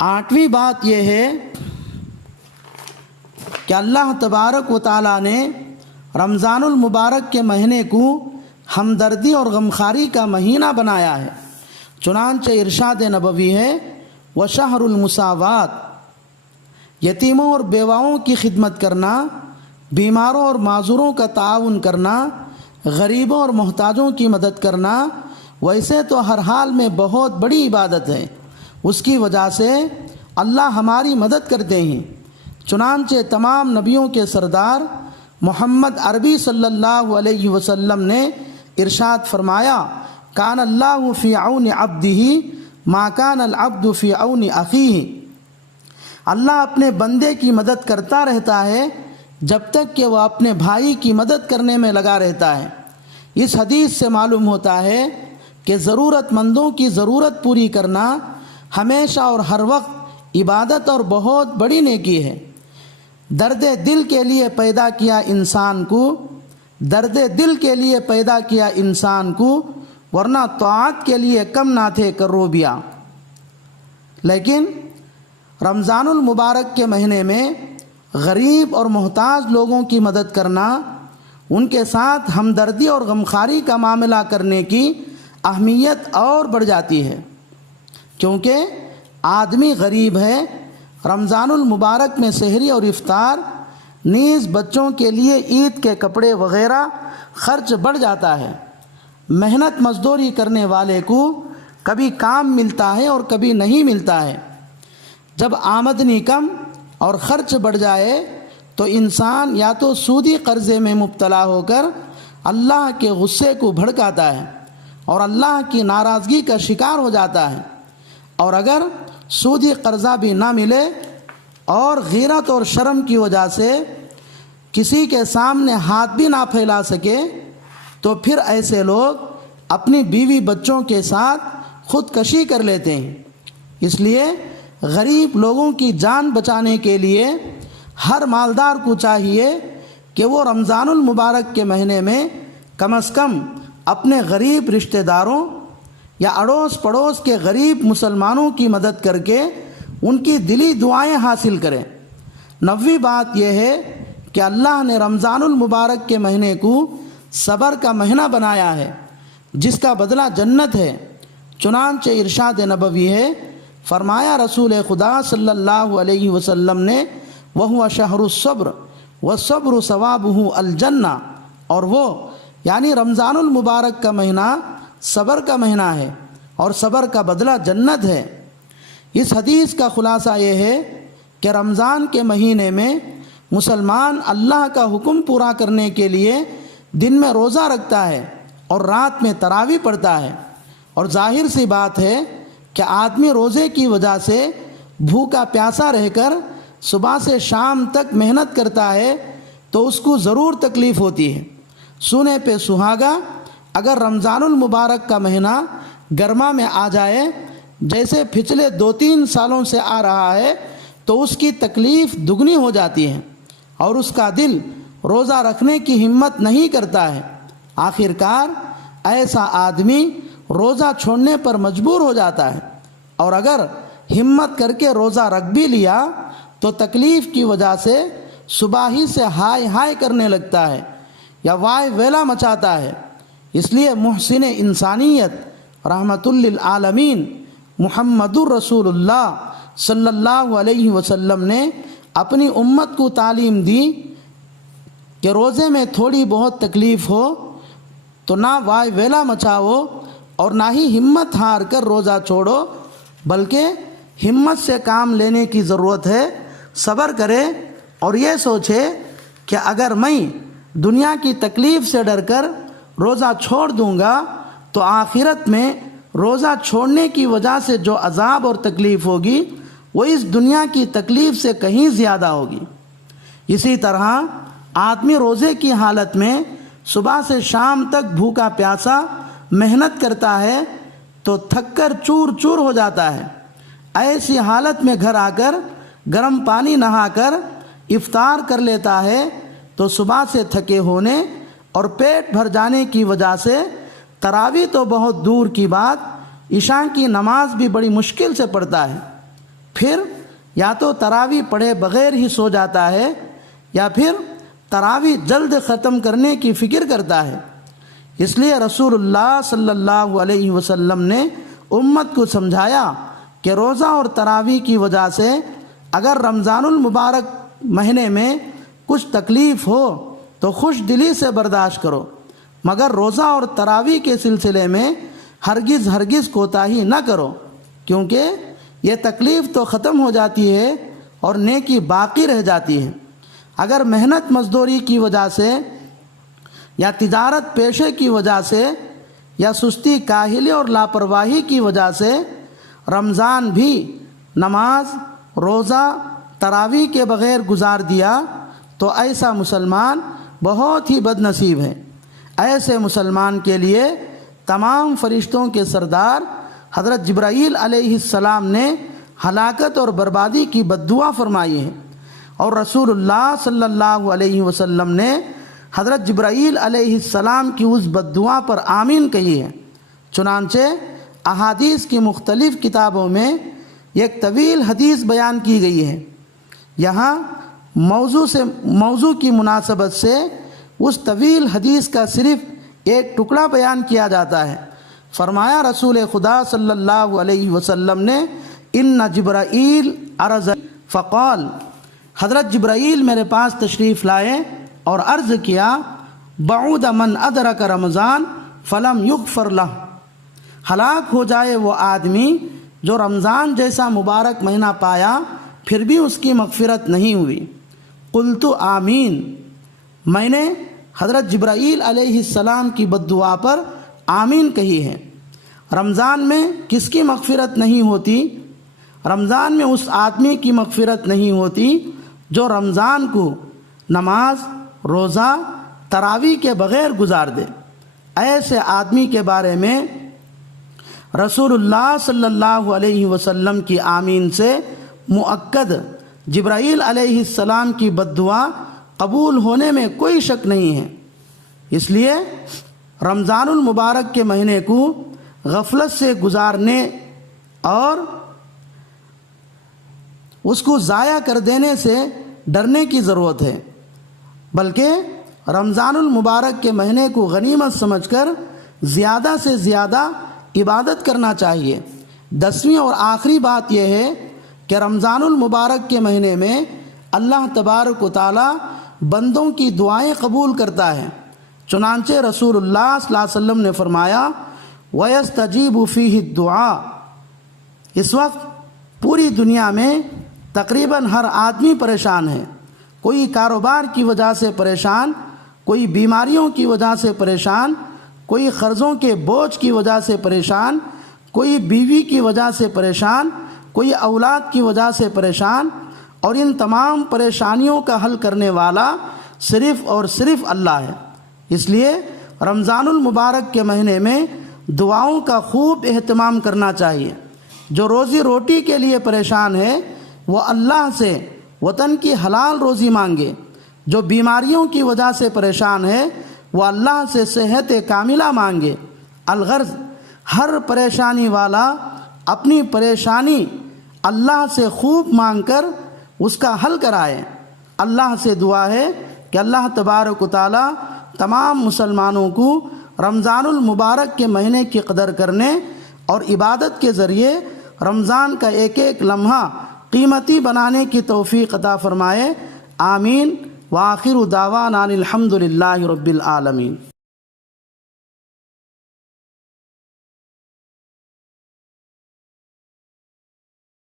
آٹھویں بات یہ ہے کہ اللہ تبارک و تعالیٰ نے رمضان المبارک کے مہینے کو ہمدردی اور غمخواری کا مہینہ بنایا ہے۔ چنانچہ ارشاد نبوی ہے وشہر المساوات، یتیموں اور بیواؤں کی خدمت کرنا، بیماروں اور معذوروں کا تعاون کرنا، غریبوں اور محتاجوں کی مدد کرنا ویسے تو ہر حال میں بہت بڑی عبادت ہے، اس کی وجہ سے اللہ ہماری مدد کرتے ہیں۔ چنانچہ تمام نبیوں کے سردار محمد عربی صلی اللہ علیہ وسلم نے ارشاد فرمایا کان اللہ فی عون عبدہ ما کان العبد فی عون اخیہ، اللہ اپنے بندے کی مدد کرتا رہتا ہے جب تک کہ وہ اپنے بھائی کی مدد کرنے میں لگا رہتا ہے۔ اس حدیث سے معلوم ہوتا ہے کہ ضرورت مندوں کی ضرورت پوری کرنا ہمیشہ اور ہر وقت عبادت اور بہت بڑی نیکی ہے۔ درد دل کے لیے پیدا کیا انسان کو، درد دل کے لیے پیدا کیا انسان کو، ورنہ طاعت کے لیے کم نہ تھے کروبیاں۔ لیکن رمضان المبارک کے مہینے میں غریب اور محتاج لوگوں کی مدد کرنا، ان کے ساتھ ہمدردی اور غمخواری کا معاملہ کرنے کی اہمیت اور بڑھ جاتی ہے، کیونکہ آدمی غریب ہے۔ رمضان المبارک میں سحری اور افطار نیز بچوں کے لیے عید کے کپڑے وغیرہ خرچ بڑھ جاتا ہے۔ محنت مزدوری کرنے والے کو کبھی کام ملتا ہے اور کبھی نہیں ملتا ہے۔ جب آمدنی کم اور خرچ بڑھ جائے تو انسان یا تو سودی قرضے میں مبتلا ہو کر اللہ کے غصے کو بھڑکاتا ہے اور اللہ کی ناراضگی کا شکار ہو جاتا ہے، اور اگر سودی قرضہ بھی نہ ملے اور غیرت اور شرم کی وجہ سے کسی کے سامنے ہاتھ بھی نہ پھیلا سکے تو پھر ایسے لوگ اپنی بیوی بچوں کے ساتھ خودکشی کر لیتے ہیں۔ اس لیے غریب لوگوں کی جان بچانے کے لیے ہر مالدار کو چاہیے کہ وہ رمضان المبارک کے مہینے میں کم از کم اپنے غریب رشتہ داروں یا اڑوس پڑوس کے غریب مسلمانوں کی مدد کر کے ان کی دلی دعائیں حاصل کریں۔ 9ویں بات یہ ہے کہ اللہ نے رمضان المبارک کے مہینے کو صبر کا مہینہ بنایا ہے، جس کا بدلہ جنت ہے۔ چنانچہ ارشاد نبوی ہے، فرمایا رسول خدا صلی اللہ علیہ وسلم نے وَهُوَ شَهْرُ الصَّبْرِ وَالصَّبْرُ ثَوَابُهُ الْجَنَّةُ، اور وہ یعنی رمضان المبارک کا مہینہ صبر کا مہینہ ہے اور صبر کا بدلہ جنت ہے۔ اس حدیث کا خلاصہ یہ ہے کہ رمضان کے مہینے میں مسلمان اللہ کا حکم پورا کرنے کے لیے دن میں روزہ رکھتا ہے اور رات میں تراویح پڑھتا ہے، اور ظاہر سی بات ہے کہ آدمی روزے کی وجہ سے بھوکا پیاسا رہ کر صبح سے شام تک محنت کرتا ہے تو اس کو ضرور تکلیف ہوتی ہے۔ سونے پہ سہاگا اگر رمضان المبارک کا مہینہ گرما میں آ جائے جیسے پچھلے 2-3 سالوں سے آ رہا ہے تو اس کی تکلیف دگنی ہو جاتی ہے اور اس کا دل روزہ رکھنے کی ہمت نہیں کرتا ہے۔ آخر کار ایسا آدمی روزہ چھوڑنے پر مجبور ہو جاتا ہے، اور اگر ہمت کر کے روزہ رکھ بھی لیا تو تکلیف کی وجہ سے صبح ہی سے ہائے ہائے کرنے لگتا ہے یا وائے ویلا مچاتا ہے۔ اس لیے محسن انسانیت رحمت للعالمین محمد الرسول اللہ صلی اللہ علیہ وسلم نے اپنی امت کو تعلیم دی کہ روزے میں تھوڑی بہت تکلیف ہو تو نہ وائے ویلا مچاؤ اور نہ ہی ہمت ہار کر روزہ چھوڑو، بلکہ ہمت سے کام لینے کی ضرورت ہے۔ صبر کرے اور یہ سوچے کہ اگر میں دنیا کی تکلیف سے ڈر کر روزہ چھوڑ دوں گا تو آخرت میں روزہ چھوڑنے کی وجہ سے جو عذاب اور تکلیف ہوگی وہ اس دنیا کی تکلیف سے کہیں زیادہ ہوگی۔ اسی طرح آدمی روزے کی حالت میں صبح سے شام تک بھوکا پیاسا محنت کرتا ہے تو تھک کر چور چور ہو جاتا ہے۔ ایسی حالت میں گھر آ کر گرم پانی نہا کر افطار کر لیتا ہے تو صبح سے تھکے ہونے اور پیٹ بھر جانے کی وجہ سے تراویح تو بہت دور کی بات، عشاء کی نماز بھی بڑی مشکل سے پڑھتا ہے۔ پھر یا تو تراویح پڑھے بغیر ہی سو جاتا ہے یا پھر تراویح جلد ختم کرنے کی فکر کرتا ہے۔ اس لیے رسول اللہ صلی اللہ علیہ وسلم نے امت کو سمجھایا کہ روزہ اور تراویح کی وجہ سے اگر رمضان المبارک مہینے میں کچھ تکلیف ہو تو خوش دلی سے برداشت کرو، مگر روزہ اور تراویح کے سلسلے میں ہرگز کوتاہی نہ کرو، کیونکہ یہ تکلیف تو ختم ہو جاتی ہے اور نیکی باقی رہ جاتی ہے۔ اگر محنت مزدوری کی وجہ سے یا تجارت پیشے کی وجہ سے یا سستی کاہلی اور لاپرواہی کی وجہ سے رمضان بھی نماز روزہ تراویح کے بغیر گزار دیا تو ایسا مسلمان بہت ہی بد نصیب ہے۔ ایسے مسلمان کے لیے تمام فرشتوں کے سردار حضرت جبرائیل علیہ السلام نے ہلاکت اور بربادی کی بد دعا فرمائی ہے، اور رسول اللہ صلی اللہ علیہ وسلم نے حضرت جبرائیل علیہ السلام کی اس بد دعا پر آمین کہی ہے۔ چنانچہ احادیث کی مختلف کتابوں میں ایک طویل حدیث بیان کی گئی ہے۔ یہاں موضوع کی مناسبت سے اس طویل حدیث کا صرف ایک ٹکڑا بیان کیا جاتا ہے۔ فرمایا رسول خدا صلی اللہ علیہ وسلم نے ان جبرائیل عرض فقال، حضرت جبرائیل میرے پاس تشریف لائے اور عرض کیا بعود من ادرک رمضان فلم یغفر لہ، ہلاک ہو جائے وہ آدمی جو رمضان جیسا مبارک مہینہ پایا پھر بھی اس کی مغفرت نہیں ہوئی۔ قلت آمین، میں نے حضرت جبرائیل علیہ السلام کی بد دعا پر آمین کہی ہے۔ رمضان میں کس کی مغفرت نہیں ہوتی؟ رمضان میں اس آدمی کی مغفرت نہیں ہوتی جو رمضان کو نماز روزہ تراویح کے بغیر گزار دے۔ ایسے آدمی کے بارے میں رسول اللہ صلی اللہ علیہ وسلم کی آمین سے مؤکد جبرائیل علیہ السلام کی بد دعا قبول ہونے میں کوئی شک نہیں ہے۔ اس لیے رمضان المبارک کے مہینے کو غفلت سے گزارنے اور اس کو ضائع کر دینے سے ڈرنے کی ضرورت ہے، بلکہ رمضان المبارک کے مہینے کو غنیمت سمجھ کر زیادہ سے زیادہ عبادت کرنا چاہیے۔ 10ویں اور آخری بات یہ ہے کہ رمضان المبارک کے مہینے میں اللہ تبارک و تعالی بندوں کی دعائیں قبول کرتا ہے۔ چنانچہ رسول اللہ صلی اللہ علیہ وسلم نے فرمایا وَيَسْتَجِيبُ فِيهِ الدُّعَاء، اس وقت پوری دنیا میں تقریباً ہر آدمی پریشان ہے، کوئی کاروبار کی وجہ سے پریشان، کوئی بیماریوں کی وجہ سے پریشان، کوئی قرضوں کے بوجھ کی وجہ سے پریشان، کوئی بیوی کی وجہ سے پریشان، کوئی اولاد کی وجہ سے پریشان، اور ان تمام پریشانیوں کا حل کرنے والا صرف اور صرف اللہ ہے۔ اس لیے رمضان المبارک کے مہینے میں دعاؤں کا خوب اہتمام کرنا چاہیے۔ جو روزی روٹی کے لیے پریشان ہے وہ اللہ سے وطن کی حلال روزی مانگے، جو بیماریوں کی وجہ سے پریشان ہے وہ اللہ سے صحت کاملہ مانگے۔ الغرض ہر پریشانی والا اپنی پریشانی اللہ سے خوب مانگ کر اس کا حل کرائے۔ اللہ سے دعا ہے کہ اللہ تبارک و تعالی تمام مسلمانوں کو رمضان المبارک کے مہینے کی قدر کرنے اور عبادت کے ذریعے رمضان کا ایک ایک لمحہ قیمتی بنانے کی توفیق عطا فرمائے۔ آمین۔ وآخر دعوانا الحمد للہ رب العالمین۔